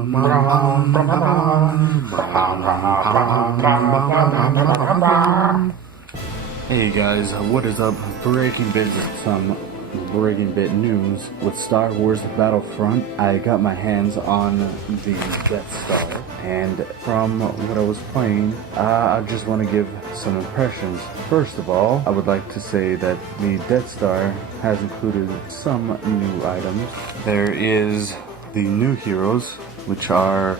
Hey guys, what is up? Some breaking bit news with Star Wars Battlefront. I got my hands on the Death Star, and from what I was playing, I just want to give some impressions. First of all, I would like to say that the Death Star has included some new items. There is the new heroes, which are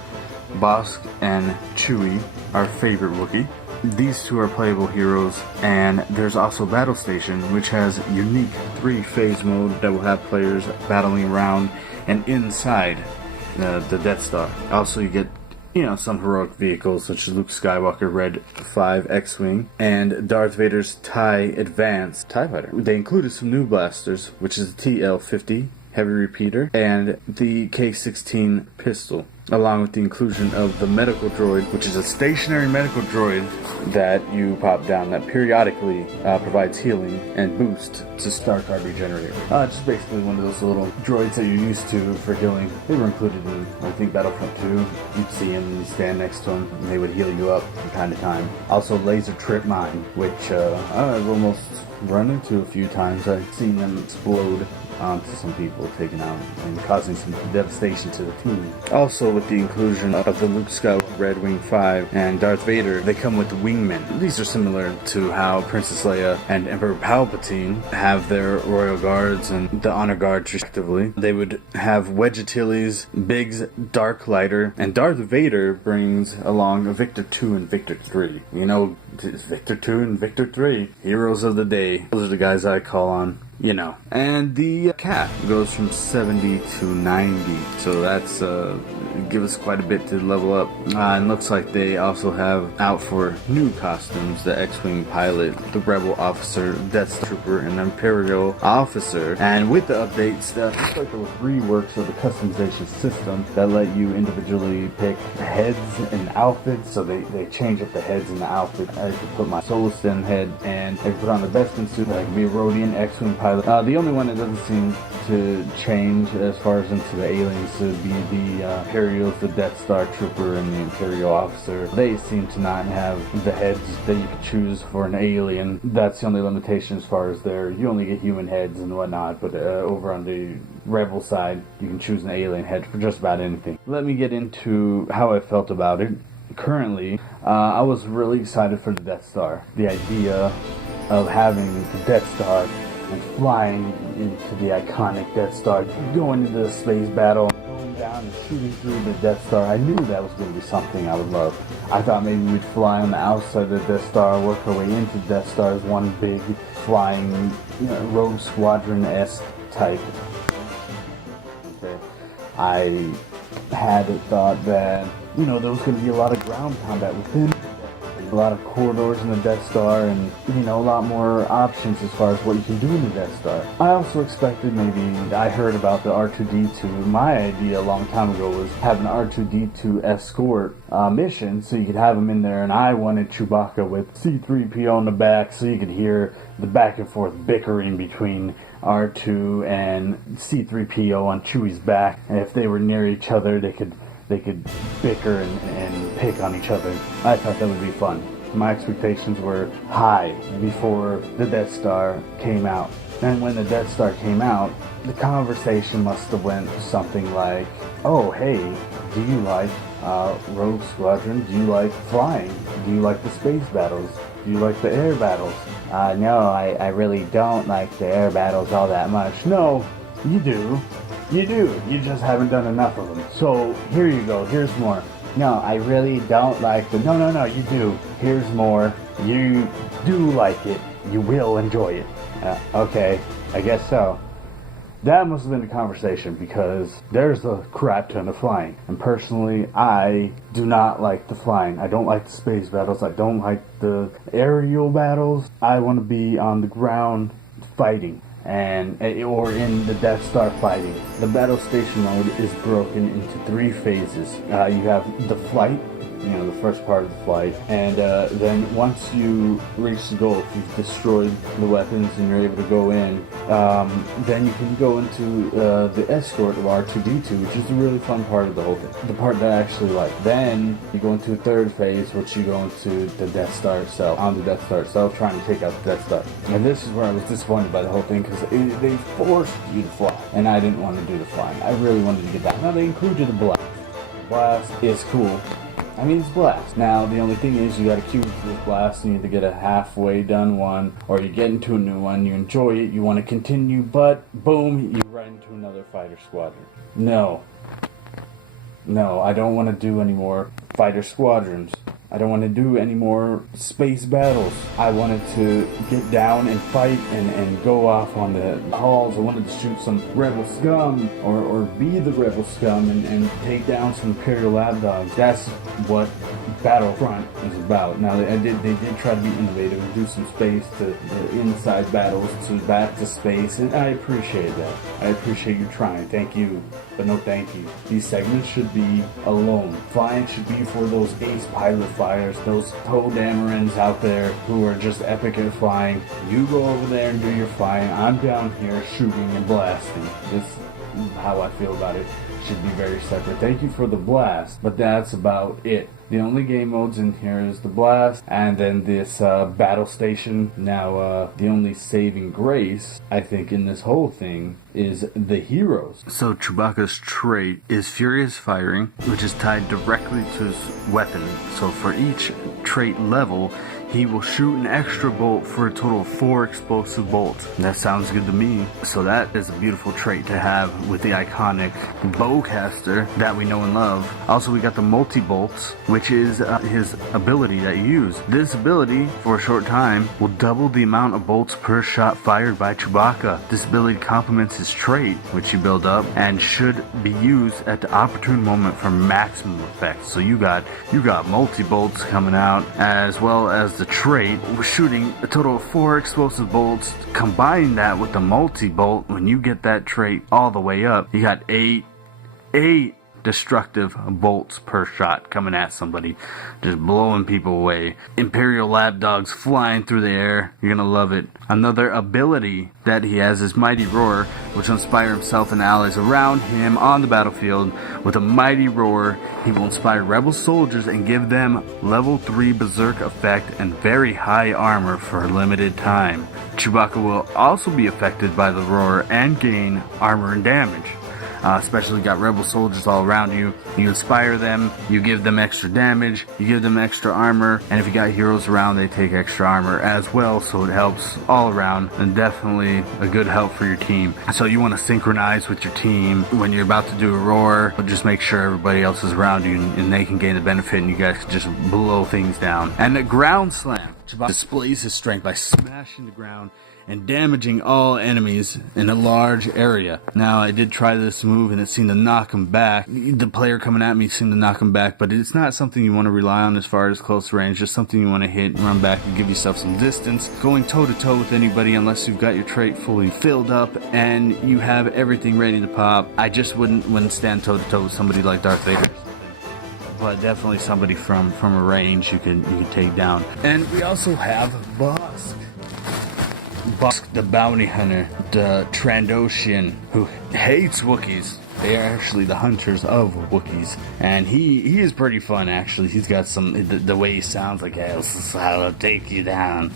Bossk and Chewie, our favorite Wookiee. These two are playable heroes, and there's also Battle Station, which has unique 3-phase mode that will have players battling around and inside the Death Star. Also, you get some heroic vehicles such as Luke Skywalker Red 5 X-Wing and Darth Vader's TIE Advanced TIE Fighter. They included some new blasters, which is the TL-50 Heavy Repeater and the K-16 pistol, along with the inclusion of the medical droid, which is a stationary medical droid that you pop down that periodically provides healing and boost to Star Card Regenerator. Just basically one of those little droids that you're used to for healing. They were included in, I think, Battlefront 2. You'd see them and you stand next to them and they would heal you up from time to time. Also Laser Trip Mine, which I've almost run into a few times. I've seen them explode onto some people, taking out and causing some devastation to the team. Also, with the inclusion of the Luke Skywalker Red Wing 5 and Darth Vader, they come with wingmen. These are similar to how Princess Leia and Emperor Palpatine have their Royal Guards and the Honor Guards respectively. They would have Wedge Antilles, Biggs Dark Lighter, and Darth Vader brings along a Victor 2 and Victor 3. Victor 2 and Victor 3, heroes of the day. Those are the guys I call on. And the cap goes from 70 to 90, so that's give us quite a bit to level up. And looks like they also have out for new costumes: the X-Wing pilot, the Rebel officer, Death Trooper, and Imperial officer. And with the updates, looks like there was reworks of the customization system that let you individually pick heads and outfits. So they change up the heads and the outfit. I could put my Solastin head, and I could put on the Bespin suit. I could be a Rodian X-Wing pilot. The only one that doesn't seem to change as far as into the aliens would be the Imperials, the Death Star Trooper, and the Imperial Officer. They seem to not have the heads that you could choose for an alien. That's the only limitation as far as you only get human heads and whatnot, but over on the Rebel side, you can choose an alien head for just about anything. Let me get into how I felt about it. Currently, I was really excited for the Death Star. The idea of having the Death Star and flying into the iconic Death Star, going into the space battle, going down and shooting through the Death Star. I knew that was going to be something I would love. I thought maybe we'd fly on the outside of the Death Star, work our way into Death Star as one big flying, Rogue Squadron-esque type. Okay. I had thought that, there was going to be a lot of ground combat within, a lot of corridors in the Death Star, and a lot more options as far as what you can do in the Death Star. I also expected I heard about the R2-D2. My idea a long time ago was having an R2-D2 escort mission, so you could have him in there, and I wanted Chewbacca with C-3PO in the back, so you could hear the back and forth bickering between R2 and C-3PO on Chewie's back, and if they were near each other, they could bicker and pick on each other. I thought that would be fun. My expectations were high before the Death Star came out. And when the Death Star came out, the conversation must have went something like, oh, hey, do you like Rogue Squadron? Do you like flying? Do you like the space battles? Do you like the air battles? No, I really don't like the air battles all that much. No, you do. You do. You just haven't done enough of them. So here you go. Here's more. No, I really don't like the... No, you do. Here's more. You do like it. You will enjoy it. Okay, I guess so. That must have been the conversation, because there's a crap ton of flying. And personally, I do not like the flying. I don't like the space battles. I don't like the aerial battles. I want to be on the ground fighting. Or in the Death Star fighting. The battle station mode is broken into 3 phases. You have the flight, you know, the first part of the flight. And then once you reach the goal, if you've destroyed the weapons and you're able to go in, then you can go into the escort of R2-D2, which is a really fun part of the whole thing. The part that I actually like. Then you go into a third phase, which you go into the Death Star itself, on the Death Star itself, trying to take out the Death Star. And this is where I was disappointed by the whole thing, because they forced you to fly, and I didn't want to do the flying. I really wanted to get down. Now they included the blast. Blast is cool. I mean, it's blast. Now, the only thing is you got to queue for this blast, and you either get a halfway done one, or you get into a new one, you enjoy it, you want to continue, but boom, you run into another fighter squadron. No, I don't want to do any more fighter squadrons. I don't want to do any more space battles. I wanted to get down and fight and go off on the halls. I wanted to shoot some rebel scum or be the rebel scum and take down some Imperial lapdogs. That's what Battlefront is about. Now they did try to be innovative and do some space to the inside battles to back to space, and I appreciate that. I appreciate you trying. Thank you, but no thank you. These segments should be alone. Flying should be for those ace pilot flyers, those Poe Damerons out there who are just epic at flying. You go over there and do your flying. I'm down here shooting and blasting. This is how I feel about it. Should be very separate. Thank you for the blast, but that's about it. The only game modes in here is the blast and then this battle station. Now, the only saving grace, I think, in this whole thing is the heroes. So Chewbacca's trait is furious firing, which is tied directly to his weapon. So for each trait level, he will shoot an extra bolt for a total of 4 explosive bolts. That sounds good to me. So that is a beautiful trait to have with the iconic bowcaster that we know and love. Also, we got the multi-bolts, which is his ability that you use. This ability, for a short time, will double the amount of bolts per shot fired by Chewbacca. This ability complements his trait, which you build up, and should be used at the opportune moment for maximum effect. So you got multi-bolts coming out, as well as the trait, shooting a total of 4 explosive bolts. Combine that with the multi-bolt, when you get that trait all the way up, you got 8 destructive bolts per shot coming at somebody, just blowing people away. Imperial lapdogs flying through the air. You're gonna love it. Another ability that he has is Mighty Roar, which will inspire himself and allies around him on the battlefield. With a Mighty Roar, he will inspire rebel soldiers and give them level 3 berserk effect and very high armor for a limited time. Chewbacca will also be affected by the roar and gain armor and damage. Especially got rebel soldiers all around you. You inspire them, you give them extra damage, you give them extra armor, and if you got heroes around, they take extra armor as well, so it helps all around, and definitely a good help for your team. So you want to synchronize with your team when you're about to do a roar, but just make sure everybody else is around you and they can gain the benefit and you guys can just blow things down. And the ground slam. Chewbacca displays his strength by smashing the ground and damaging all enemies in a large area. Now, I did try this move and it seemed to knock him back. The player coming at me seemed to knock him back, but it's not something you want to rely on as far as close range. Just something you want to hit and run back and give yourself some distance. Going toe-to-toe with anybody unless you've got your trait fully filled up and you have everything ready to pop. I just wouldn't stand toe-to-toe with somebody like Darth Vader. But definitely somebody from a range you can take down. And we also have Bossk. Bossk the bounty hunter, the Trandoshan, who hates Wookiees. They are actually the hunters of Wookiees, and he is pretty fun actually. He's got some the way he sounds like, hey, I'll take you down.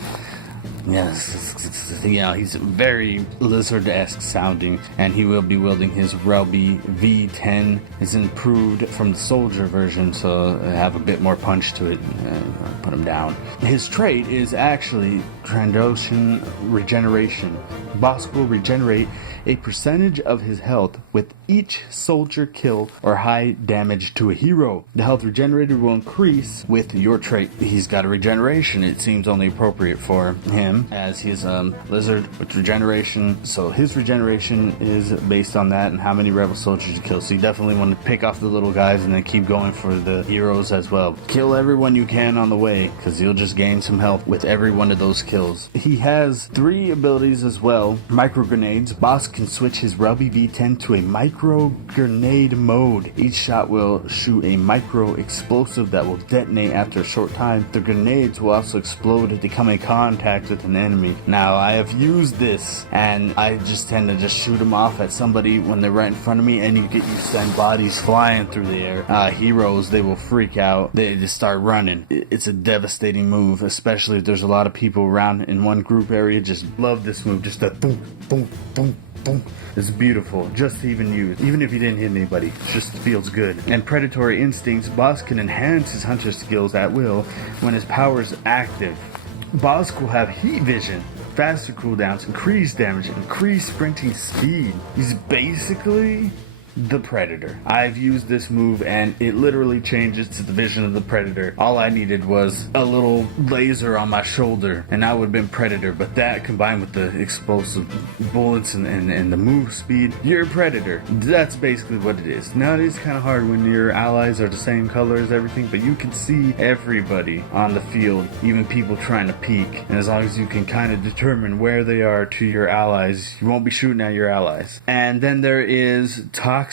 Yes, you know, he's very lizard-esque sounding, and he will be wielding his Relby V10. It's improved from the soldier version, so have a bit more punch to it. Put him down. His trait is actually Trandoshan Regeneration. Bossk will regenerate a percentage of his health with each soldier kill or high damage to a hero. The health regenerated will increase with your trait. He's got a regeneration. It seems only appropriate for him as he's a lizard with regeneration. So his regeneration is based on that and how many rebel soldiers you kill. So you definitely want to pick off the little guys and then keep going for the heroes as well. Kill everyone you can on the way because you'll just gain some health with every one of those kills. He has 3 abilities as well. well, micro grenades. Boss can switch his Relby V10 to a micro grenade mode. Each shot will shoot a micro explosive that will detonate after a short time. The grenades will also explode if they come in contact with an enemy. Now, I have used this, and I just tend to just shoot them off at somebody when they're right in front of me, and you send bodies flying through the air. Heroes, they will freak out. They just start running. It's a devastating move, especially if there's a lot of people around in one group area. Just love this move. Just a boom, boom, boom, boom. It's beautiful, just to even use. Even if you didn't hit anybody, it just feels good. And predatory instincts, Boss can enhance his hunter skills at will when his power is active. Boss will have heat vision, faster cooldowns, increased damage, increased sprinting speed. He's basically the Predator. I've used this move and it literally changes to the vision of the Predator. All I needed was a little laser on my shoulder and I would have been Predator, but that combined with the explosive bullets and the move speed, you're a Predator. That's basically what it is. Now it is kind of hard when your allies are the same color as everything, but you can see everybody on the field, even people trying to peek, and as long as you can kind of determine where they are to your allies, you won't be shooting at your allies. And then there is Toxic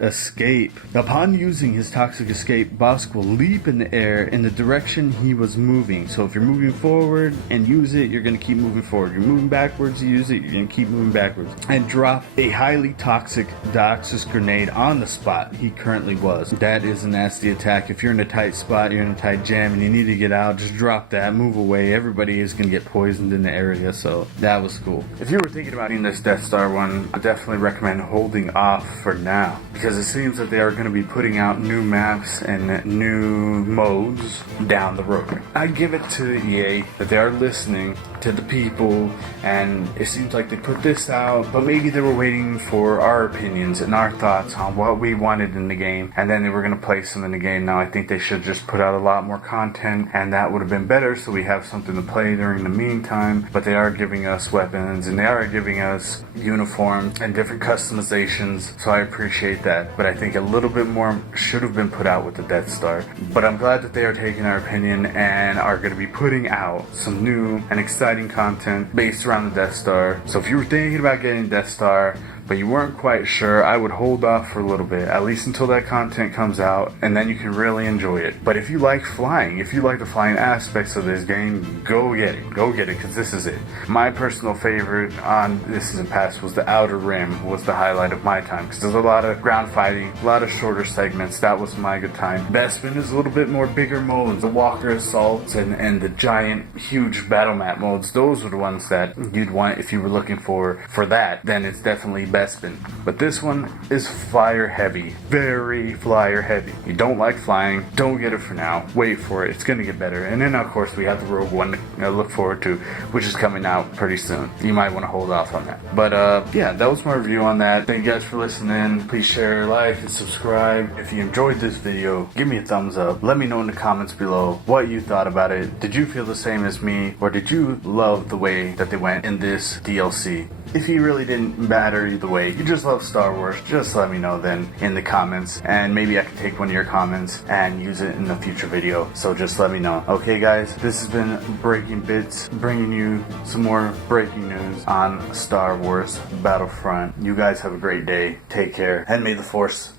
Escape. Upon using his Toxic Escape, Boss will leap in the air in the direction he was moving. So if you're moving forward and use it, you're going to keep moving forward. You're moving backwards, you use it, you're going to keep moving backwards. And drop a highly toxic Doxus grenade on the spot he currently was. That is a nasty attack. If you're in a tight spot, you're in a tight jam, and you need to get out, just drop that, move away. Everybody is going to get poisoned in the area, so that was cool. If you were thinking about doing this Death Star one, I definitely recommend holding off for now, because it seems that they are going to be putting out new maps and new modes down the road. I give it to EA that they are listening to the people, and it seems like they put this out, but maybe they were waiting for our opinions and our thoughts on what we wanted in the game, and then they were going to place them in the game. Now I think they should just put out a lot more content, and that would have been better, so we have something to play during the meantime. But they are giving us weapons, and they are giving us uniforms and different customizations, so I appreciate that. But I think a little bit more should have been put out with the Death Star. But I'm glad that they are taking our opinion and are going to be putting out some new and exciting content based around the Death Star. So if you were thinking about getting Death Star but you weren't quite sure, I would hold off for a little bit, at least until that content comes out, and then you can really enjoy it. But if you like flying, if you like the flying aspects of this game, go get it, because this is it. My personal favorite on This Season Pass was the Outer Rim, was the highlight of my time, because there's a lot of ground fighting, a lot of shorter segments. That was my good time. Bespin is a little bit more bigger modes, the Walker Assaults and the giant, huge battle map modes. Those are the ones that you'd want if you were looking for that. Then it's definitely Bespin. But this one is flyer heavy, very flyer heavy. You don't like flying, don't get it for now. Wait for it, it's gonna get better. And then of course we have the Rogue One to look forward to, which is coming out pretty soon. You might want to hold off on that. But yeah, that was my review on that. Thank you guys for listening. Please share, like, and subscribe. If you enjoyed this video, give me a thumbs up. Let me know in the comments below what you thought about it. Did you feel the same as me, or did you love the way that they went in this DLC? If you really didn't matter either way, you just love Star Wars, just let me know then in the comments, and maybe I can take one of your comments and use it in a future video, so just let me know. Okay guys, this has been Breaking Bits, bringing you some more breaking news on Star Wars Battlefront. You guys have a great day, take care, and may the Force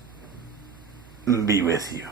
be with you.